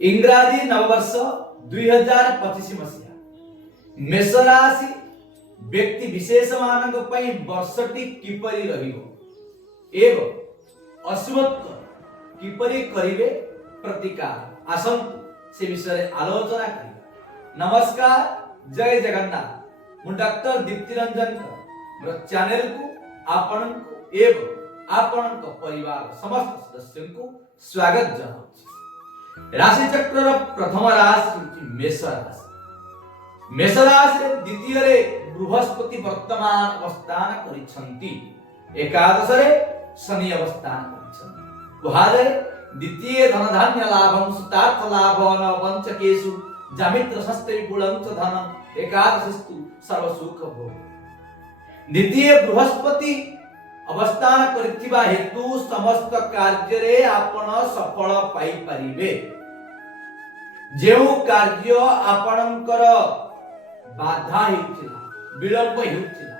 इंग्राजी नववर्ष 2025 मसीहा मेष राशि व्यक्ति विशेष मानक पई वर्षटी किपरि रहिबो एवं अशुभत्व किपरि करिवे प्रतिकार आसंतु से विषय आलोचना करिबा। नमस्कार, जय जगन्नाथ। मु डॉक्टर दीप्ति रंजन मोर चैनल को आपण को एवं आपण को परिवार समस्त सदस्यों को स्वागत जनाउछि। राशि चक्र प्रथम राशि मेष राशि। मेष राशि द्वितीय रे बृहस्पति वर्तमान अवस्थान करिसंती, एकादश रे शनि अवस्थान करिसंती। कुहाजे द्वितीय धन धान्य लाभं सुतार्थ लाभं पंचकेषु जामित्र शस्त्रे विपुलं च धनम् एकादशस्तु सर्व सुख भोग। द्वितीय बृहस्पति अवस्थान करिथिबा हेतु समस्त कार्य रे आपण सफल पाई परिबे। जेउ कार्य आपणकर बाधा हेउथिला विलंब हेउथिला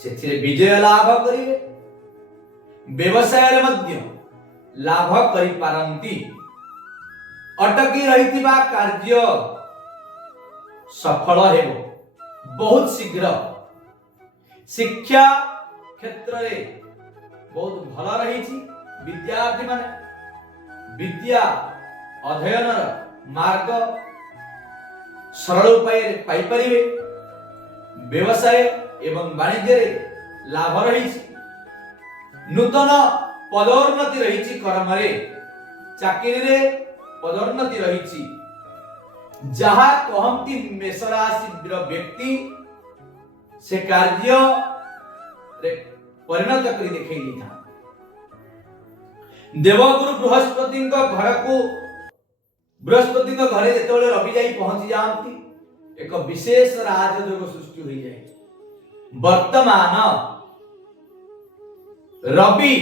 सेथिरे विजय लाभ करिवे। व्यवसाय मध्य लाभ करि पारंती। अटकी रहिथिबा कार्य सफल हेबो बहुत शीघ्र। शिक्षा क्षेत्र रे बहुत भल रही। विद्यार्थी माने विद्या अध्ययन मार्ग सरल उपाय रे पाई परिवे। व्यवसाय एवं वाणिज्य रे लाभ रही। नूतन पदोन्नति रही। कर्म रे चाकरी रे पदोन्नति रही। जहा कहंती मेष राशि व्यक्ति से कार्य रे परिणत करी देखैली था। देवगुरु बृहस्पति घर को बृहस्पति घरे जेतेबेले रवि जाई पहुंची जाती एक विशेष राजयोग सृष्टि हो जाए। वर्तमान रवि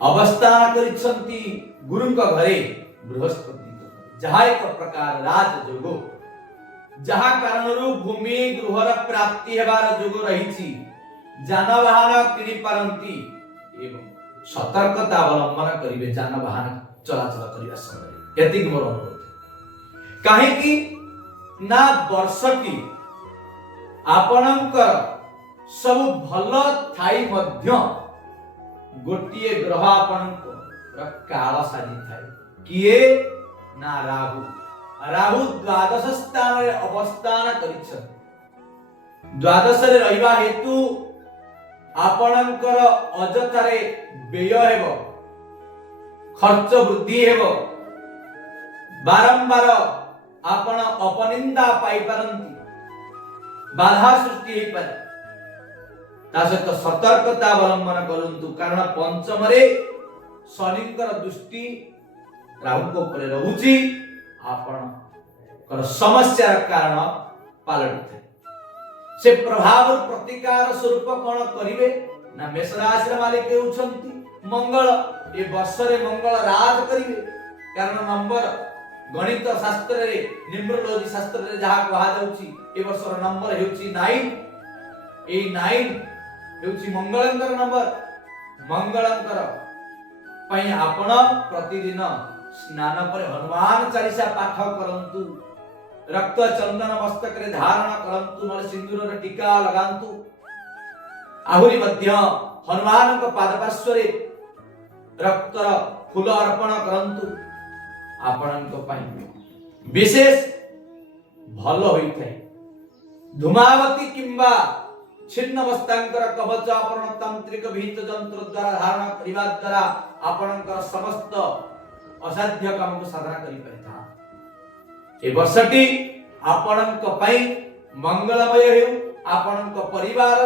अवस्थान करिसंती गुरुंक घरे बृहस्पति, जहा एक प्रकार राजयोग, जहा कारणरू भूमि गृहर प्राप्ति हेबार योग रही। जानवाहन किनि पारंती एवं सतर्कता अवलंबन करिवे जानवाहन चलाचल करिवा समय। एतिक मोर अनुरोध काहे कि ना वर्षटी आपणकर सब भल थाई मध्य गोटिए ग्रह आपणकर काल साजी थाए। किए ना राहु। राहु द्वादश स्थान रे अवस्थान करिछ। द्वादश रे रहिबा हेतु आपणकर अजतारे व्यय हेबो, खर्च वृद्धि हेबो। बारंबार आपण अपनिंदा पाई पारंती, बाधा सृष्टि हे पारे। ता सहित सतर्कता अवलंबन करंतु, कारण पंचम रे शनिकर दृष्टि राहु को ऊपर रहूची। आपण समस्या कारण पालट से प्रभाव प्रतिकार स्वरूप कौन करिवे ना मेष राशि मालिक हेउछंती मंगल। ए वर्ष रे मंगल राज करिवे, कारण नंबर गणित शास्त्र रे न्यूमरोलॉजी शास्त्र रे जहा कहा जाउची ए वर्ष रो नंबर हेउची 9। ए 9 हेउची मंगलंकर नंबर। मंगलंकर पई आपण प्रतिदिन स्नान पर हनुमान चालीसा पाठ करंतु, रक्त चंदन मस्तक रे धारण करंतु, नल सिंदूर रे टीका लगांतु। आहुरी मध्य हनुमान को पादपार्श्व रे रक्त फूल अर्पण करंतु। आपन को पई विशेष भल होई थाए। धूमावती किंबा छिन्न वस्तांकर कवच आपण तांत्रिक भीत जंत्र द्वारा धारण करिवा द्वारा आपनकर समस्त असाध्य काम को साधना करि परिथा। ए वर्षटी आपणक पई मंगलमय हेउ, आपणक परिवार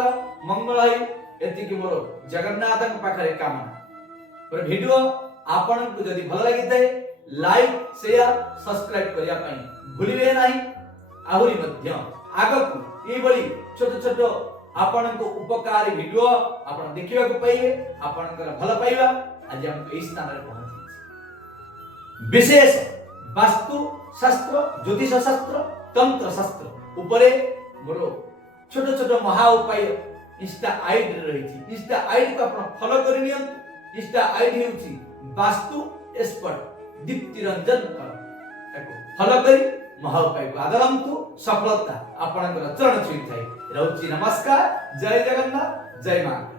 मंगल हेउ, एतिकि मोर जगन्नाथक पाखरे कामना। पर वीडियो आपणक जदि भल लागिते लाइक शेयर सब्सक्राइब करिया पई भूलिबे नाही। आहुरी मध्य आगकु ए बळी छोट छोट आपणक उपकारी वीडियो आपण देखिबा को पाइबे। आपणकर भल पाइबा आज हम एई स्थान रे पहुंची। विशेष वास्तु शास्त्र, ज्योतिष शास्त्र, तंत्र शास्त्र उपरे मोर छोट छोट महा उपाय इंस्टा आईडी रही। इंस्टा आईडी को आपण फॉलो करि नियंतु। इंस्टा आईडी हेउची वास्तु एक्सपर्ट दीप्ति रंजन कर फल करी महोपाय को आदरंतु सफलता आपणकर चरण छुई थाई। रहुची नमस्कार। जय जगन्नाथ, जय मां।